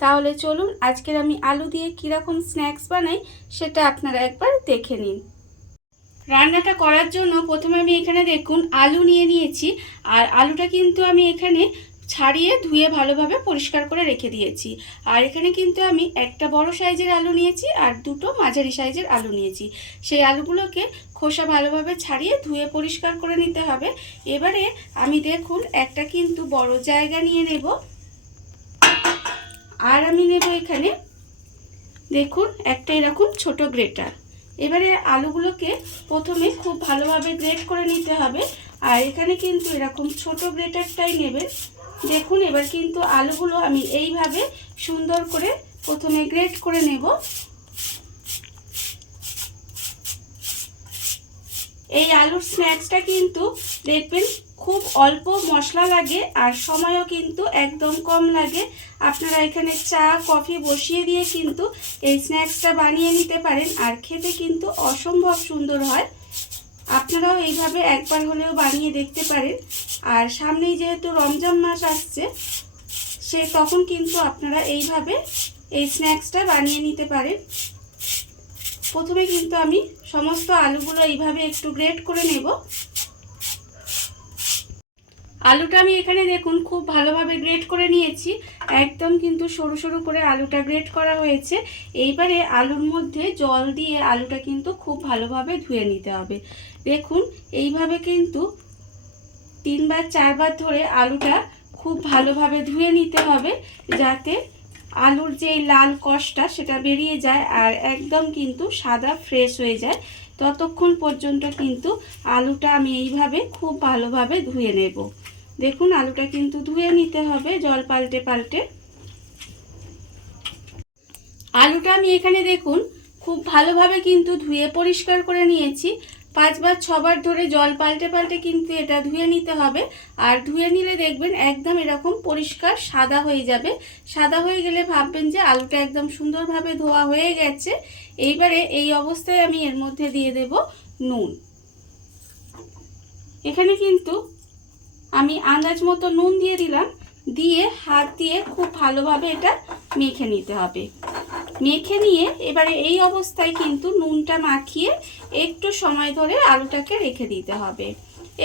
তাহলে চলুন আজকের আমি আলু দিয়ে কীরকম স্ন্যাক্স বানাই সেটা আপনারা একবার দেখে নিন। রান্নাটা করার জন্য প্রথমে আমি এখানে দেখুন আলু নিয়ে নিয়েছি, আর আলুটা কিন্তু আমি এখানে ছাড়িয়ে ধুয়ে ভালোভাবে পরিষ্কার করে রেখে দিয়েছি। আর এখানে কিন্তু আমি একটা বড় সাইজের আলু নিয়েছি আর দুটো মাঝারি সাইজের আলু নিয়েছি। সেই আলুগুলোকে খোসা ভালোভাবে ছাড়িয়ে ধুয়ে পরিষ্কার করে নিতে হবে। এবারে আমি দেখুন একটা কিন্তু বড় জায়গা নিয়ে নেব। আর আমি নেব এখানে, দেখুন, একটা এরকম ছোট গ্রেটার। এবারে আলুগুলোকে প্রথমে খুব ভালোভাবে গ্রেট করে নিতে হবে। আর এখানে কিন্তু এরকম ছোট গ্রেটারটাই নেবেন। দেখুন, এবার কিন্তু আলুগুলো আমি এইভাবে সুন্দর করে প্রথমে গ্রেট করে নেব। এই আলুর স্ন্যাক্সটা কিন্তু দেখবেন খুব অল্প মশলা লাগে আর সময়ও কিন্তু একদম কম লাগে। আপনারা এখানে চা, কফি বসিয়ে দিয়ে কিন্তু এই স্ন্যাক্সটা বানিয়ে নিতে পারেন আর খেতে কিন্তু অসম্ভব সুন্দর হয়। আপনারাও এইভাবে একবার হলেও বানিয়ে দেখতে পারেন। আর সামনেই যেহেতু রমজান মাস আসছে, সে তখন কিন্তু আপনারা এইভাবে এই স্ন্যাক্সটা বানিয়ে নিতে পারেন। প্রথমে কিন্তু আমি সমস্ত আলুগুলো এইভাবে একটু গ্রেট করে নেব। আলুটা আমি এখানে দেখুন খুব ভালোভাবে গ্রেট করে নিয়েছি। একদম কিন্তু সরু সরু করে আলুটা গ্রেট করা হয়েছে। এইবারে আলুর মধ্যে জল দিয়ে আলুটা কিন্তু খুব ভালোভাবে ধুয়ে নিতে হবে। দেখুন, এইভাবে কিন্তু তিনবার, চারবার ধরে আলুটা খুব ভালোভাবে ধুয়ে নিতে হবে যাতে আলুর যে লাল কষটা সেটা বেরিয়ে যায় আর একদম কিন্তু সাদা ফ্রেশ হয়ে যায়। ততক্ষণ পর্যন্ত কিন্তু আলুটা আমি এইভাবে খুব ভালোভাবে ধুয়ে নেব। দেখুন আলুটা কিন্তু ধুয়ে নিতে হবে, জল পাল্টে পাল্টে। আলুটা আমি এখানে দেখুন খুব ভালোভাবে কিন্তু ধুয়ে পরিষ্কার করে নিয়েছি। পাঁচবার, ছবার ধরে জল পাল্টে পাল্টে কিন্তু এটা ধুয়ে নিতে হবে। আর ধুয়ে নিলে দেখবেন একদম এরকম পরিষ্কার সাদা হয়ে যাবে। সাদা হয়ে গেলে ভাববেন যে আলুটা একদম সুন্দরভাবে ধোয়া হয়ে গেছে। এইবারে এই অবস্থায় আমি এর মধ্যে দিয়ে দেব নুন। এখানে কিন্তু আমি আন্দাজ মতো নুন দিয়ে দিলাম। দিয়ে হাত দিয়ে খুব ভালোভাবে এটা মেখে নিতে হবে। মেখে নিয়ে এবারে এই অবস্থায় কিন্তু নুনটা মাখিয়ে একটু সময় ধরে আলুটাকে রেখে দিতে হবে।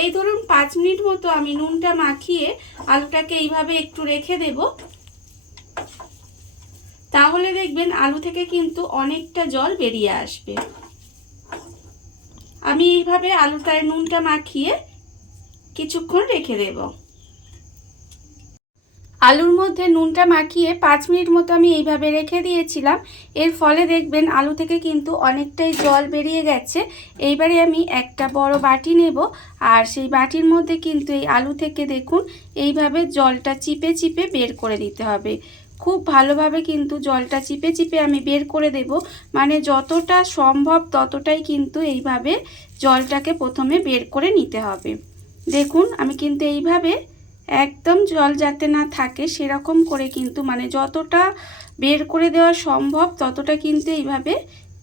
এই ধরুন পাঁচ মিনিট মতো আমি নুনটা মাখিয়ে আলুটাকে এইভাবে একটু রেখে দেব। তাহলে দেখবেন আলু থেকে কিন্তু অনেকটা জল বেরিয়ে আসবে। আমি এইভাবে আলুটায় নুনটা মাখিয়ে কিছুক্ষণ রেখে দেব। আলুর মধ্যে নুনটা মাখিয়ে পাঁচ মিনিট মতো আমি এইভাবে রেখে দিয়েছিলাম। এর ফলে দেখবেন আলু থেকে কিন্তু অনেকটাই জল বেরিয়ে গেছে। এইবারে আমি একটা বড় বাটি নেব আর সেই বাটির মধ্যে কিন্তু এই আলু থেকে দেখুন এইভাবে জলটা চিপে চিপে বের করে দিতে হবে। খুব ভালোভাবে কিন্তু জলটা চিপে চিপে আমি বের করে দেব। মানে যতটা সম্ভব ততটাই কিন্তু এইভাবে জলটাকে প্রথমে বের করে নিতে হবে। দেখুন, আমি কিন্তু এইভাবে একদম জল যাতে না থাকে সেরকম করে কিন্তু মানে যতটা বের করে দেওয়া সম্ভব ততটা কিন্তু এইভাবে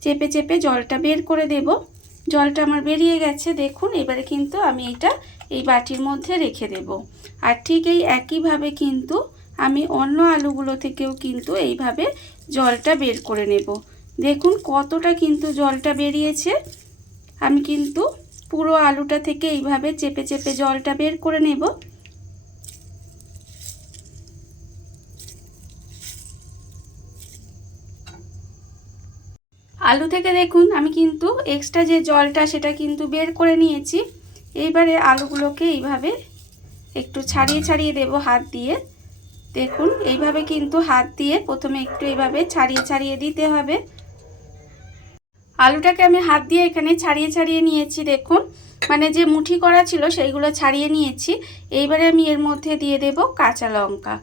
চেপে চেপে জলটা বের করে দেব। জলটা আমার বেরিয়ে গেছে, দেখুন, এবারে কিন্তু আমি এটা এই বাটির মধ্যে রেখে দেব। আর ঠিক এই একইভাবে কিন্তু আমি অন্য আলুগুলো থেকেও কিন্তু এইভাবে জলটা বের করে নেব। দেখুন কতটা কিন্তু জলটা বেরিয়েছে। আমি কিন্তু পুরো আলুটা থেকে এইভাবে চেপে চেপে জলটা বের করে নেব। আলু থেকে দেখুন, আমি কিন্তু এক্সট্রা যে জলটা সেটা কিন্তু বের করে নিয়েছি। এইবারে আলুগুলোকে এইভাবে একটু ছাড়িয়ে ছাড়িয়ে দেব হাত দিয়ে। দেখুন, এইভাবে কিন্তু হাত দিয়ে প্রথমে একটু এইভাবে ছাড়িয়ে ছাড়িয়ে দিতে হবে। আলুটাকে আমি হাত দিয়ে এখানে ছাড়িয়ে ছাড়িয়ে নিয়েছি, দেখুন। মানে যে মুঠি করা ছিল সেইগুলো ছাড়িয়ে নিয়েছি। এইবারে আমি এর মধ্যে দিয়ে দেব কাঁচা লঙ্কা।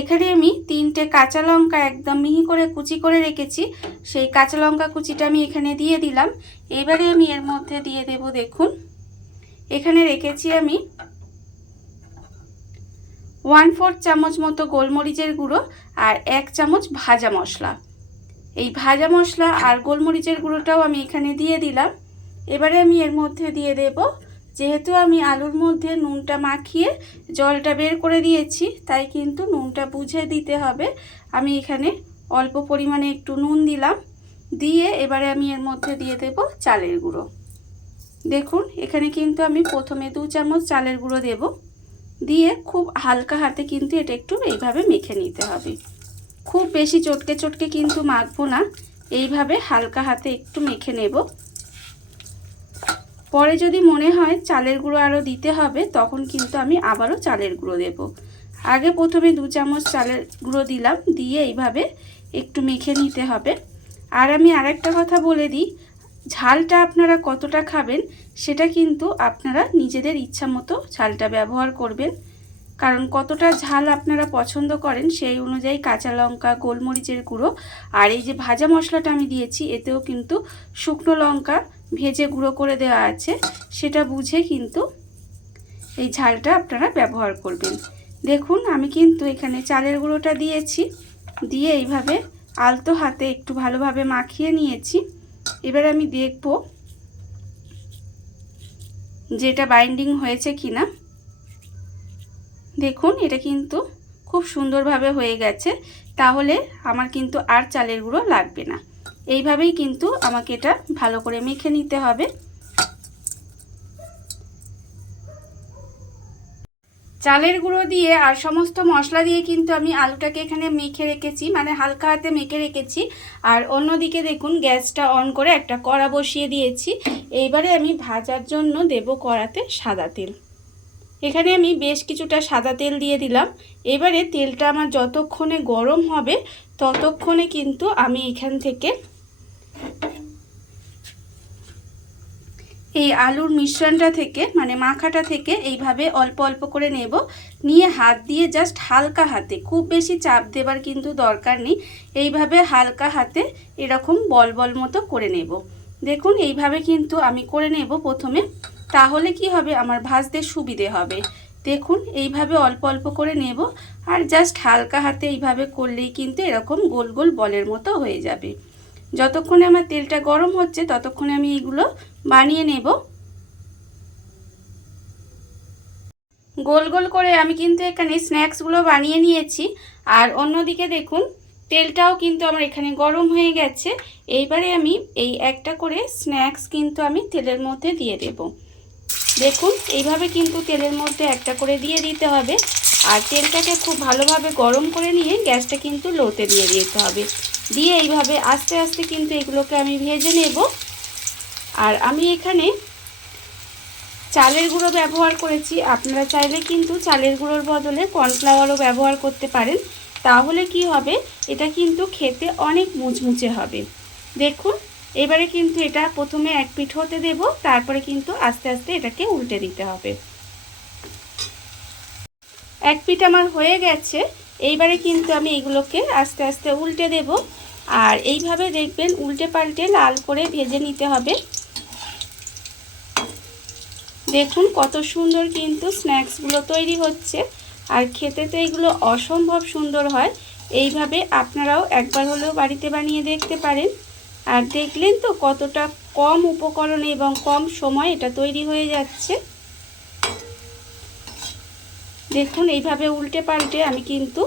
এখানে আমি তিনটে কাঁচা লঙ্কা একদম মিহি করে কুচি করে রেখেছি। সেই কাঁচা লঙ্কা কুচিটা আমি এখানে দিয়ে দিলাম। এবারে আমি এর মধ্যে দিয়ে দেব, দেখুন। এখানে রেখেছি আমি ওয়ান ফোর্থ চামচ মতো গোলমরিচের গুঁড়ো আর এক চামচ ভাজা মশলা। এই ভাজা মশলা আর গোলমরিচের গুঁড়োটাও আমি এখানে দিয়ে দিলাম। এবারে আমি এর মধ্যে দিয়ে দেব। যেহেতু আমি আলুর মধ্যে নুনটা মাখিয়ে জলটা বের করে দিয়েছি, তাই কিন্তু নুনটা বুঝে দিতে হবে। আমি এখানে অল্প পরিমাণে একটু নুন দিলাম। দিয়ে এবারে আমি এর মধ্যে দিয়ে দেব চালের গুঁড়ো। দেখুন, এখানে কিন্তু আমি প্রথমে দু চামচ চালের গুঁড়ো দেব। দিয়ে খুব হালকা হাতে কিন্তু এটা একটু এইভাবে মেখে নিতে হবে। খুব বেশি চটকে চটকে কিন্তু মাখবো না। এইভাবে হালকা হাতে একটু মেখে নেব। পরে যদি মনে হয় চালের গুঁড়ো আরও দিতে হবে, তখন কিন্তু আমি আবারও চালের গুঁড়ো দেব। আগে প্রথমে দু চামচ চালের গুঁড়ো দিলাম, দিয়ে এইভাবে একটু মেখে নিতে হবে। আর আমি আরেকটা কথা বলে দিই, ঝালটা আপনারা কতটা খাবেন, সেটা কিন্তু আপনারা নিজেদের ইচ্ছা মতো ঝালটা ব্যবহার করবেন। কারণ কতটা ঝাল আপনারা পছন্দ করেন সেই অনুযায়ী কাঁচা লঙ্কা, গোলমরিচের গুঁড়ো আর এই যে ভাজা মশলাটা আমি দিয়েছি, এতেও কিন্তু শুকনো লঙ্কা ভেজে গুঁড়ো করে দেওয়া আছে, সেটা বুঝে কিন্তু এই ঝালটা আপনারা ব্যবহার করবেন। দেখুন, আমি কিন্তু এখানে চালের গুঁড়োটা দিয়েছি, দিয়ে এইভাবে আলতো হাতে একটু ভালোভাবে মাখিয়ে নিয়েছি। এবার আমি দেখব যেটা বাইন্ডিং হয়েছে কিনা। দেখুন, এটা কিন্তু খুব সুন্দরভাবে হয়ে গেছে। তাহলে আমার কিন্তু আর চালের গুঁড়ো লাগবে না। এইভাবেই কিন্তু আমাকে এটা ভালো করে মেখে নিতে হবে। চালের গুঁড়ো দিয়ে আর সমস্ত মশলা দিয়ে কিন্তু আমি আলুটাকে এখানে মেখে রেখেছি মানে হালকা হাতে মেখে রেখেছি। আর অন্যদিকে দেখুন, গ্যাসটা অন করে একটা কড়া বসিয়ে দিয়েছি। এইবারে আমি ভাজার জন্য দেব কড়াতে সাদা তেল। এখানে আমি বেশ কিছুটা সাদা তেল দিয়ে দিলাম। এবারে তেলটা আমার যতক্ষণে গরম হবে, ততক্ষণে কিন্তু আমি এখান থেকে এই আলুর মিশ্রণটা থেকে মানে মাখাটা থেকে এইভাবে অল্প অল্প করে নেব। নিয়ে হাত দিয়ে জাস্ট হালকা হাতে, খুব বেশি চাপ দেবার কিন্তু দরকার নেই। এইভাবে হালকা হাতে এরকম বল বল মতো করে নেব। দেখুন, এইভাবে কিন্তু আমি করে নেব প্রথমে। তাহলে কি হবে? আমার ভাজতে সুবিধে হবে। দেখুন, এইভাবে অল্প অল্প করে নেব। আর জাস্ট হালকা হাতে এইভাবে করলেই কিন্তু এরকম গোল গোল বলের মতো হয়ে যাবে। যতক্ষণে আমার তেলটা গরম হচ্ছে, ততক্ষণে আমি এইগুলো বানিয়ে নেব। গোল গোল করে আমি কিন্তু এখানে স্ন্যাক্সগুলো বানিয়ে নিয়েছি। আর অন্যদিকে দেখুন, তেলটাও কিন্তু আমার এখানে গরম হয়ে গেছে। এইবারে আমি এই একটা করে স্ন্যাক্স কিন্তু আমি তেলের মধ্যে দিয়ে দেব। দেখুন, এইভাবে কিন্তু তেলের মধ্যে একটা করে দিয়ে দিতে হবে। আর তেলটাকে খুব ভালোভাবে গরম করে নিয়ে গ্যাসটা কিন্তু লোতে দিয়ে দিতে হবে। দিয়ে এইভাবে আস্তে আস্তে কিন্তু এগুলোকে আমি ভেজে নেব। আর আমি এখানে চালের গুঁড়ো ব্যবহার করেছি। আপনারা চাইলে কিন্তু চালের গুঁড়োর বদলে কর্নফ্লাওয়ারও ব্যবহার করতে পারেন। তাহলে কি হবে? এটা কিন্তু খেতে অনেক মুচমুচে হবে। দেখুন এবারে কিন্তু এটা প্রথমে এক পিঠ হতে দেব, তারপরে কিন্তু আস্তে আস্তে এটাকে উল্টে দিতে হবে। এক পিঠ আমার হয়ে গেছে, এইবারে কিন্তু আমি এগুলোকে আস্তে আস্তে উল্টে দেব। আর এইভাবে দেখবেন উল্টে পাল্টে লাল করে ভেজে নিতে হবে। দেখুন কত সুন্দর কিন্তু স্ন্যাক্সগুলো তৈরি হচ্ছে। আর খেতে তো এগুলো অসম্ভব সুন্দর হয়। এইভাবে আপনারাও একবার হলেও বাড়িতে বানিয়ে দেখতে পারেন। আর দেখলেন তো কতটা কম উপকরণে এবং কম সময় এটা তৈরি হয়ে যাচ্ছে। দেখুন, এইভাবে উল্টে পাল্টে আমি কিন্তু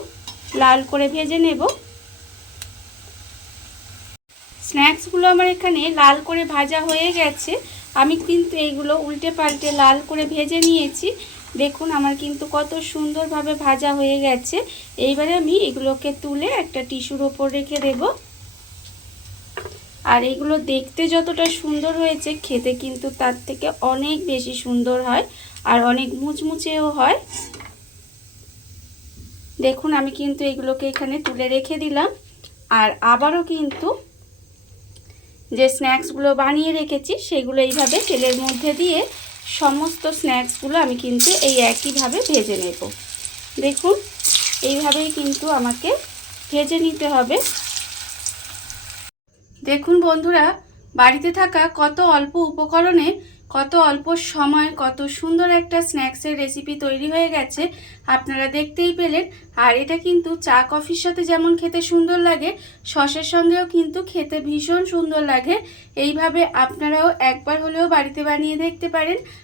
লাল করে ভেজে নেব। স্ন্যাক্সগুলো আমার এখানে লাল করে ভাজা হয়ে গেছে। আমি কিন্তু এইগুলো উল্টে পাল্টে লাল করে ভেজে নিয়েছি। দেখুন, আমার কিন্তু কত সুন্দরভাবে ভাজা হয়ে গেছে। এইবারে আমি এগুলোকে তুলে একটা টিস্যুর ওপর রেখে দেব। আর এগুলো দেখতে যতটা সুন্দর হয়েছে, খেতে কিন্তু তার থেকে অনেক বেশি সুন্দর হয় আর অনেক মুচমুচেও হয়। দেখুন, আমি কিন্তু এগুলোকে এখানে তুলে রেখে দিলাম। আর আবারও কিন্তু যে স্ন্যাক্সগুলো বানিয়ে রেখেছি, সেগুলো এইভাবে তেলের মধ্যে দিয়ে সমস্ত স্ন্যাক্সগুলো আমি কিন্তু এই একইভাবে ভেজে নেব। দেখুন, এইভাবেই কিন্তু আমাকে ভেজে নিতে হবে। দেখুন বন্ধুরা, বাড়িতে থাকা কত অল্প উপকরণে, কত অল্প সময়, কত সুন্দর একটা স্ন্যাক্সের রেসিপি তৈরি হয়ে গেছে, আপনারা দেখতেই পেলেন। আর এটা কিন্তু চা কফির সাথে যেমন খেতে সুন্দর লাগে, সসের সঙ্গেও কিন্তু খেতে ভীষণ সুন্দর লাগে। এইভাবে আপনারাও একবার হলেও বাড়িতে বানিয়ে দেখতে পারেন।